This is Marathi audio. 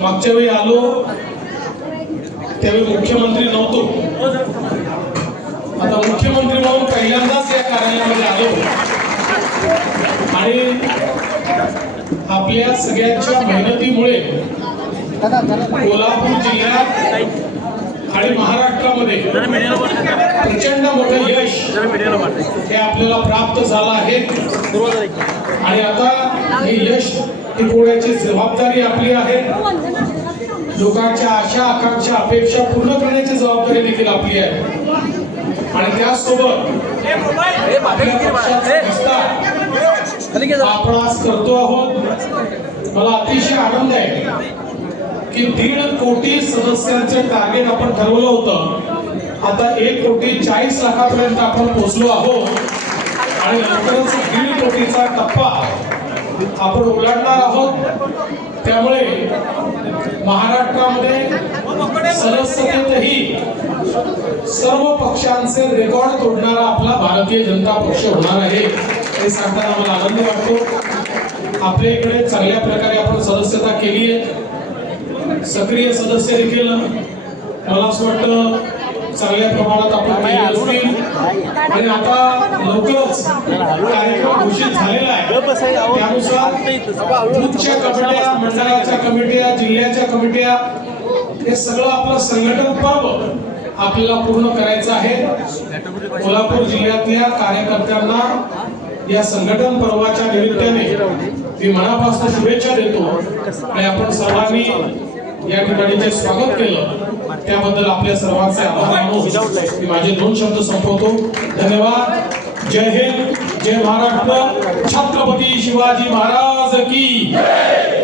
मागच्या वेळी आलो त्यावेळी मुख्यमंत्री नव्हतो, आता मुख्यमंत्री म्हणून पहिल्यांदाच या कार्यालयामध्ये आलो आणि आपल्या सगळ्यांच्या मेहनतीमुळे कोल्हापूर जिल्ह्यात आणि महाराष्ट्रामध्ये प्रचंड मोठं यश हे आपल्याला प्राप्त झालं आहे आणि आता हे यश टिकवण्याची जबाबदारी आपली आहे। लोकांच्या आशा आकांक्षा अपेक्षा पूर्ण करण्याची जबाबदारी देखील आपली आहे आणि त्यासोबत आपल्या पक्षाचा विस्तार आपण आज करतो आहोत। मला अतिशय आनंद आहे की 1.5 कोटी सदस्यांचं टार्गेट आपण ठरवलं होतं, आता 1,40,00,000 आपण पोहोचलो आहोत आणि लवकरच 1.5 कोटीचा टप्पा आपण ओलांडणार आहोत। त्यामुळे महाराष्ट्रामध्ये सदस्यतेतही सर्व पक्षांचे रेकॉर्ड तोडणारा आपला भारतीय जनता पक्ष होणार आहे हे सांगताना मला आनंद वाटतो। आपल्या इकडे चांगल्या प्रकारे आपण सदस्यता केली आहे, सक्रिय सदस्य देखील मला असं वाटतं चांगल्या प्रमाणात आपण केले असतील आणि आता लवकरच कार्यक्रम घोषित झालेला आहे। त्यानुसार बूथच्या कमिट्या, मंडळाच्या कमिट्या, जिल्ह्याच्या कमिट्या हे सगळं आपलं संघटन पर्व आपल्याला पूर्ण करायचं आहे। कोल्हापूर जिल्ह्यातल्या कार्यकर्त्यांना या संघटन पर्वाच्या निमित्ताने मी मनापासून शुभेच्छा देतो आणि आपण सर्वांनी या ठिकाणी जे स्वागत केलं त्याबद्दल आपल्या सर्वांचे आभार मानून मी माझे 2 शब्द संपवतो। धन्यवाद। जय हिंद, जय महाराष्ट्र, छत्रपती शिवाजी महाराज की जय।